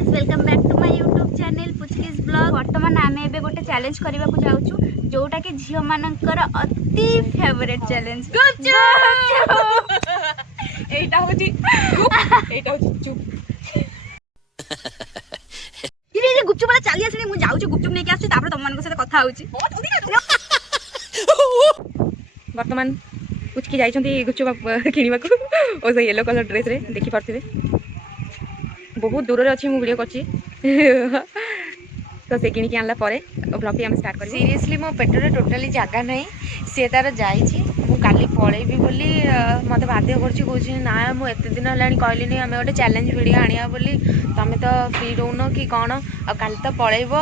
Guys welcome back to my YouTube channel पुचकिस blog. बर्तमान आम ए गोटे चैलेंज करने को जाऊँ जोटा कि झील मानकर अति फेवरेट चैलेंज गुपचुप वाला चली आस मुझे गुपचुप नहीं आस तुम मान सहित कथा बर्तमान पुचकी जाइछन्ती गुपचुप किनिबा को ओ से येलो कलर ड्रेस रे देखि परथिबे बहुत दूर रे अछि मु वीडियो करछि तो से किनिक आनला परे ब्लॉग भी हम स्टार्ट कर। सीरियसली मो पेटरे टोटली जगह नहीं से तार जाइछि मु काली पळेबी बोली मते बाध्य करछि कहछि ना मु एते दिन हलानी कहली नहीं हमें गोटे चैलेंज वीडियो आनिया बोली तमे तो फ्री रहउनो कि कोन आ काल तो पळेबो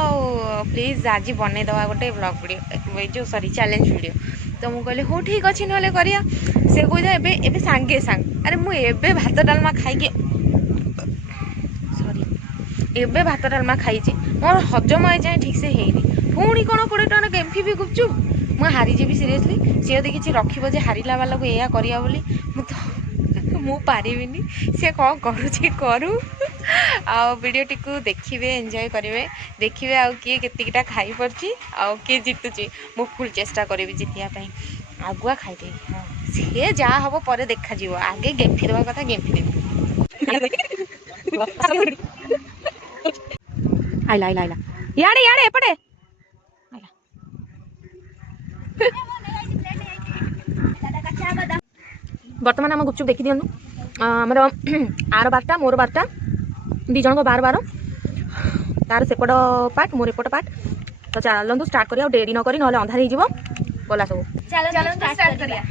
प्लीज आज बनै दवा गोटे ब्लॉग वीडियो जो सॉरी चैलेंज वीडियो तो मुझे कहली हो ठीक अच्छे ना करिया से कह एबे एबे सांगे सांग अरे मु एबे भात डालमा खाई सॉरी एबे भात डालमा खाई मोर हजम आई जाए ठीक से हेनी पुणी कौन 20 टका गेमफी भी गुपचुप मुझे हारीजी सीरियसली सी यदि किसी रखिब जे हारिला वाला को या करिया बोली मु पारिबिनी सी कौन करुची करू आ वीडियो टी देखिए एंजॉय करेंगे देखिए आउ किए केतिकीटा खाई पार्ची आउ किए जितुची मु फुल चेष्टा करी जितियापाई आगुआ खाईदे सी जहाँ हम पर देखा आगे गेम्फी देवा कथा गेम्फी देवी आइला आइला आइला याड़े याड़े एपटे बर्तमान आम गुपचुप देखी दिनु आमर आर बारटा मोर बारटा दी जन को 12 तार सेपट पार्ट मोर एपट पार्ट तो चलतु स्टार्ट करिया डेरी न करी नहले अंधार हो गला सब चलो स्टार्ट करिया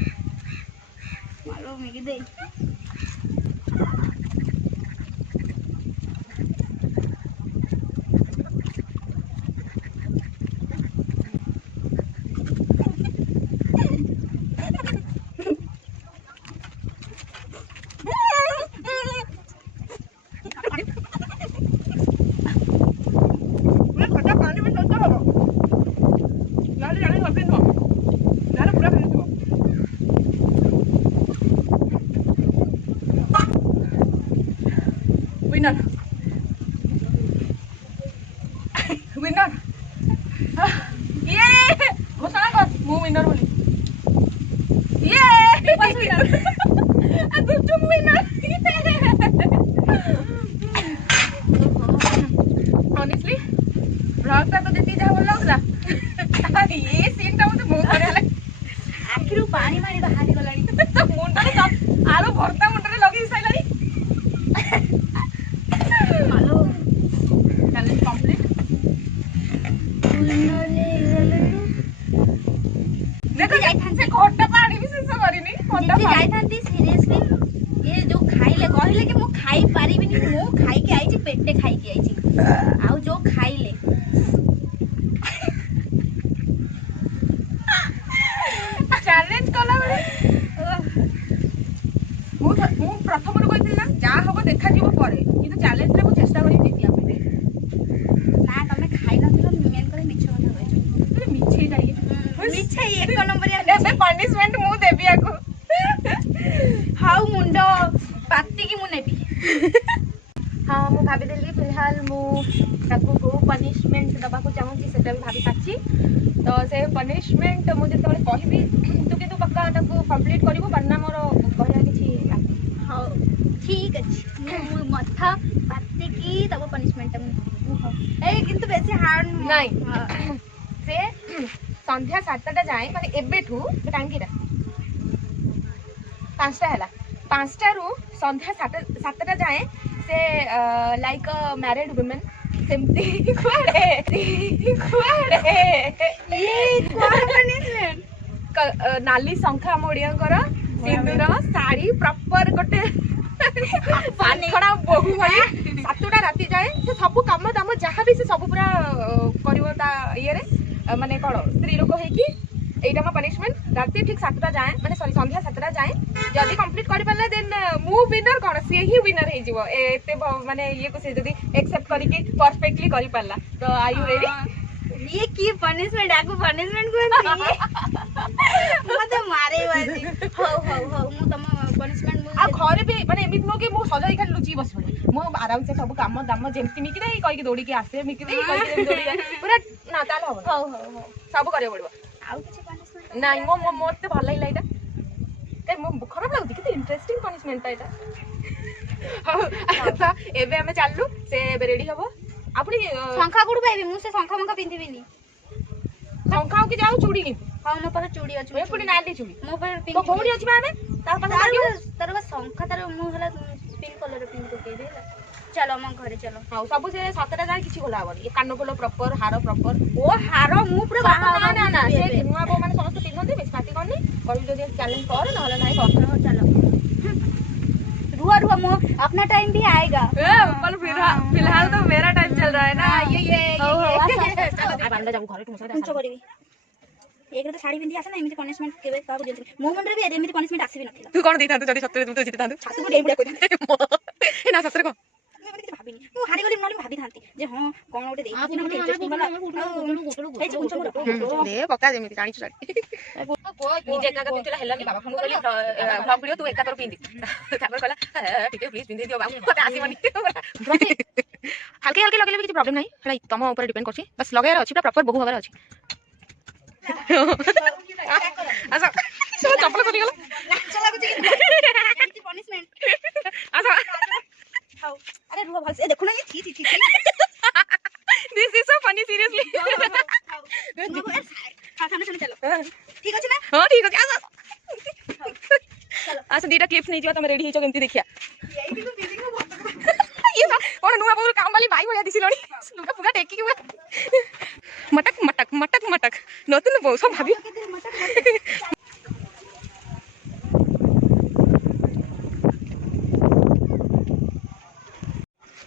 विनर विनर ये घोषणा कर मु विनर बोली ये विनर गुपचुप विनर ऑनेस्टली ब्लॉग ता तो देती जा बोल लगला ये सीन ता मुझे बहुत बढ़िया लगे आखिरु पानी मारी बाहरी गलानी मुंडा तो आरो भरता मुंडा रे लगी साइलानी हेलो चैलेंज कंप्लीट देखो जाई से घोटा पानी भी शेष करिनी घोटा जाई थांती सीरियसली ये जो खाइले कहले कि मु खाई पारिबिनी मु खाई के आइची पेटे खाई के आइची आउ जो खाइले चैलेंज कला बेले मु प्रथम रो कहिथिला जा हबो देखा जीवो परे किंतु चैलेंज रे मु चेष्टा करी जितिया पे ना तमे खाई नथिलो मेन करे मिछ कथा कहछ अरे मिछे जाई मिछ एक नंबर या एबे पनिशमेंट मु देबी आको हाउ मुंडो पाती की मु नेबी हाँ मु भाभी देली फिलहाल मु ताको को पनिशमेंट दबा को चाहूँ कि सेटा भी भाभी पाची तो से पनिशमेंट मु जते बळे कहबी तू किंतु पक्का ताको कंप्लीट करिवो वरना मोर कहया किछि हाउ ठीक अछि मु मथा पाती की तब पनिशमेंट ए किंतु बेसी हार्ड नहीं से संध्या 7टा जाए माने एबेठू टाइम किरा 5टा हैला 5टा रु संध्या 7टा जाए से लाइक मैरिड वुमेन सेमती कुआडे ये कोन पनिशमेंट नाली संखा मोड़ियांकर सिंदूर साड़ी प्रॉपर गोटे पाखड़ा बहु भाई 7टा राति जाए से सब काम दाम जहाँ भी से सब पूरा करता ये माने कौन स्त्री लोक हो এইটা আমার পনিশমেন্ট রাতে ঠিক 7টা যায় মানে সরি সন্ধ্যা 7টা যায় যদি কমপ্লিট করি পারলে দেন মু উইনার কোন সে হি উইনার হইଯିवो এতে মানে ইয়ে को से যদি एक्सेप्ट करी के परफेक्टली करी पारला तो आर यू रेडी ये की पनिशमेंट आको पनिशमेंट को मते मारे बाजी हो मु तम पनिशमेंट मु आ घरे भी माने एमित नो के मु सजा खाली लुची बस पड़े ମୁଁ ଆରାମସେ ସବୁ କାମ ଦାମ ଯେମିତି ମିକି ଦେଇ କହିକି ଦୌଡ଼ିକି ଆସେ ମିକି ଦେଇ କହିକି ଦୌଡ଼ି ପୁରା ନା ତାହେଲେ ହବ ହଉ ହଉ ହଉ ସବୁ କରିବାକୁ ପଡ଼ିବ ଆଉ କିଛି ପନିଶମେଣ୍ଟ ନାଇଁ ମୋତେ ଭଲ ଲାଗିଲା ଏଇଟା କାଇଁ ମୁଁ ଖରାପ ଲାଗୁଛି କେତେ ଇଣ୍ଟରେଷ୍ଟିଂ ପନିଶମେଣ୍ଟଟା ଏଇଟା ହଉ ତ ଏବେ ଆମେ ଚାଲିଲୁ ସେ ଏବେ ରେଡ଼ି ହବ ଆପଣ ଶଙ୍ଖା କୋଉଠୁ ପାଇବି ମୁଁ ସେ ଶଙ୍ଖା ମଙ୍କା ପିନ୍ଧିବିନି ଶଙ୍ଖା ଆଉ କି ଯାଉ ଚୁଡ଼ି କିନ୍ତୁ ହଁ ମୋ ପାଖରେ ଚୁଡ଼ି ଅଛି ଏପଟେ ନାଲି ଚୁଡ଼ି ମୋ ପାଖରେ ମୋ ଭଉଣୀ ଅଛି ବା ଆମେ ତା ପାଖରେ ତାର ବା ଶଙ୍ଖା ତାର ମୁଁ ହେଲା ପିଙ୍କ କଲର ପିନ୍ଧି ପକେଇବି ହେଲା ଚାଲ ଆମ ଘରେ ଚାଲ ହଉ ସବୁ ସେ ସତଟା ଯାଏ କିଛି ଖୋଲା ହବନି ଏ କାନ ଫୁଲ ପ୍ରପର ହାର ପ୍ରପର ଓ ହାର ମୁଁ ପୁରା ବାହା ନା ନା ନା ସେ ନୂଆ ବୋଉ ମାନେ ସମସ୍ତେ ପିନ୍ଧନ୍ତି ବେଶୀ ପାଟି କରନି କହିବି ଯଦି ଚ୍ୟାଲେଞ୍ଜ କର ନହେଲେ ନାହିଁ କର चलो रुआ वो अपना टाइम भी आएगा फिलहाल तो मेरा टाइम चल रहा है ना ये बांधा जाऊ घरे तुम कुछ करिवि एक तो साड़ी पिंधि आसे ना एमिति पनिशमेंट केबे काबु देति मो मन रे भी एमिति पनिशमेंट आसीबि नथिला तू कोन देता जदी सत्य तू तो जिते तांतु छातु को डेबुडा कोइ ना सत्य को भाबिनी मु हारी गली नली भाबी थांती जे हां कोन ओटे देई ना इंटरेस्टिंग वाला ए जो कुछ दे पक्का जेमिति जानि छु निजे एका पिंतला हेला बाबा फोन करली ब्लॉग वीडियो तू एका तोर पिंदी तापर कहला ठीक है प्लीज पिंदी दियो बाबू मते आसीबनी हल्के हल्के लगले भी किछि प्रॉब्लम नहीं हला तम ऊपर डिपेंड करछि बस लगायर अछि प्रॉपर बहु हबार अछि आसा सब चप्पल कटी गेला अच्छा लागु छी एमिति पनिशमेंट आसा हाउ अरे रुआ भल से देखो ना ये थी this is so funny seriously हां सामने चलो ठीक अछि ना हां ठीक अछि आसा आसा दीटा क्लिप्स नहीं जियो तमे रेडी हिचो केमती देखिया यही भी बिल्डिंग में बहुत ये और नुआ बहु काम वाली भाई भलिया दिसिलोनी लुगा पुगा टेकी के मटक मटक मटक मटक नतुन बहु सब भाबियो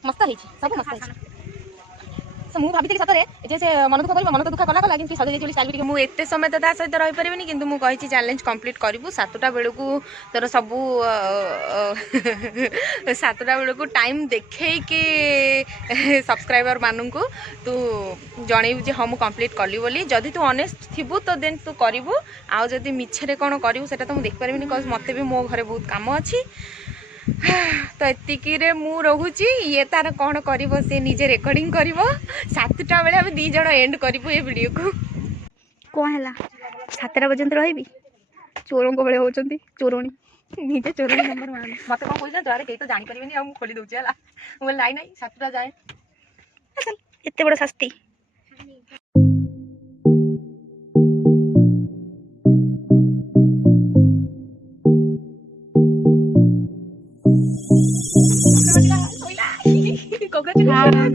मस्त है सब मस्त है मु भाभी सतरे जे से मन दुख कर मन तो दुख कला कला कि सजे जेली स्टाइल मु एते समय तो ता सहित रहि परिबिनी किंतु मु कहि चैलेंज कंप्लीट करिवु 7टा बेलू को तोर सब 7टा बेलू को टाइम देखै के सब्सक्राइबर मानू को तू जणैबु जे हम कंप्लीट कली बोली जदी तू ऑनेस्ट थिबु तो देन तू करिवु आ जदी मिछरे कोन करिवु सेटा तो मु देख परिबिनी कज मते भी मो घरे बहुत काम अछि तो एतिकी रे मु रहूची ये तार कौन करिवो से निजे रिकॉर्डिंग करिवो 7टा बेले हम 2 जण एंड करिवो ए वीडियो को कोन हला 7टा पर्यंत रहिबी चोरों को बेले होचंती चोरोणी निजे चोरोणी नंबर 1 मते कोन कइसा द्वारे केई तो जानि परिबेनी हम खोली दोची हला मु लाई नाही 7टा जाए चल एते बड़ शास्ति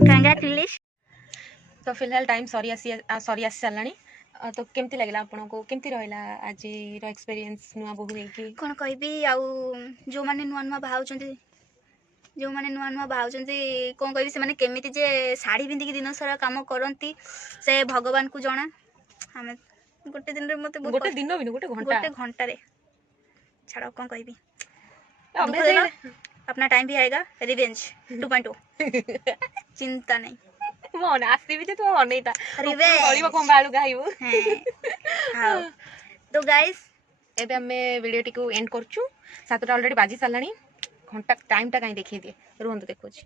कंग्रेचुलेशन तो फिलहाल टाइम सॉरी आसी चललानी तो केमती लगला आपन को केमती रहला आज रो एक्सपीरियंस नुआ बहु हे कि कोन कहबी आउ जो माने नुआ नुआ भाउचंती जो माने नुआ नुआ भाउचंती कोन कहबी से माने केमिति जे साड़ी बिंदी के दिन सारा काम करंती से भगवान को जणा हमें गोटे दिन रे मते गोटे दिन बिन गोटे घंटा रे छाड़ो कोन कहबी अब अपना टाइम भी आएगा रिवेंज 2.2 चिंता नहीं मन आसी भी तो अनेटा रिवेंज गलिबो कोन बालू गाइबो हां तो गाइस एबे हमें वीडियो टिको एंड करछु 7टा ऑलरेडी बाजी चललानी घंटा टाइम टा काई देखि दे रुहंतु देखोछि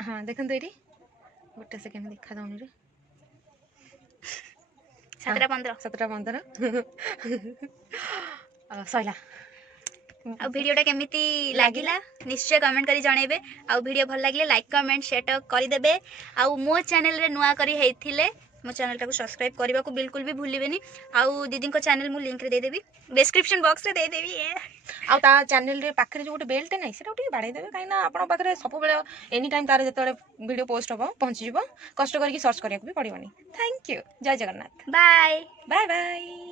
हां देखंतु एटी गोटे सेकंड देखा जाउनी रे 7:15 सैला आ वीडियोटा केमिति लागिला निश्चय कमेंट करी जणेबे आ वीडियो भल लागले लाइक कमेंट शेयर करि देबे आ मो चैनल रे नुआ करी हेथिले मो चैनल टाको सब्सक्राइब करबा को बिल्कुल भी भूलिबेनी आ दीदी को चैनल मु लिंक रे दे देबी डिस्क्रिप्शन बॉक्स रे दे देबी आ ता चैनल रे पाखरे जो गोटे बेल्ट नै सेटा उठी बाडै देबे काई ना आपण पाखरे सब बेले एनी टाइम तारे जतले वीडियो पोस्ट होबो पहुंची जिवो कष्ट करके सर्च करिया को भी पड़िबनी थैंक यू जय जगन्नाथ बाय बाय बाय।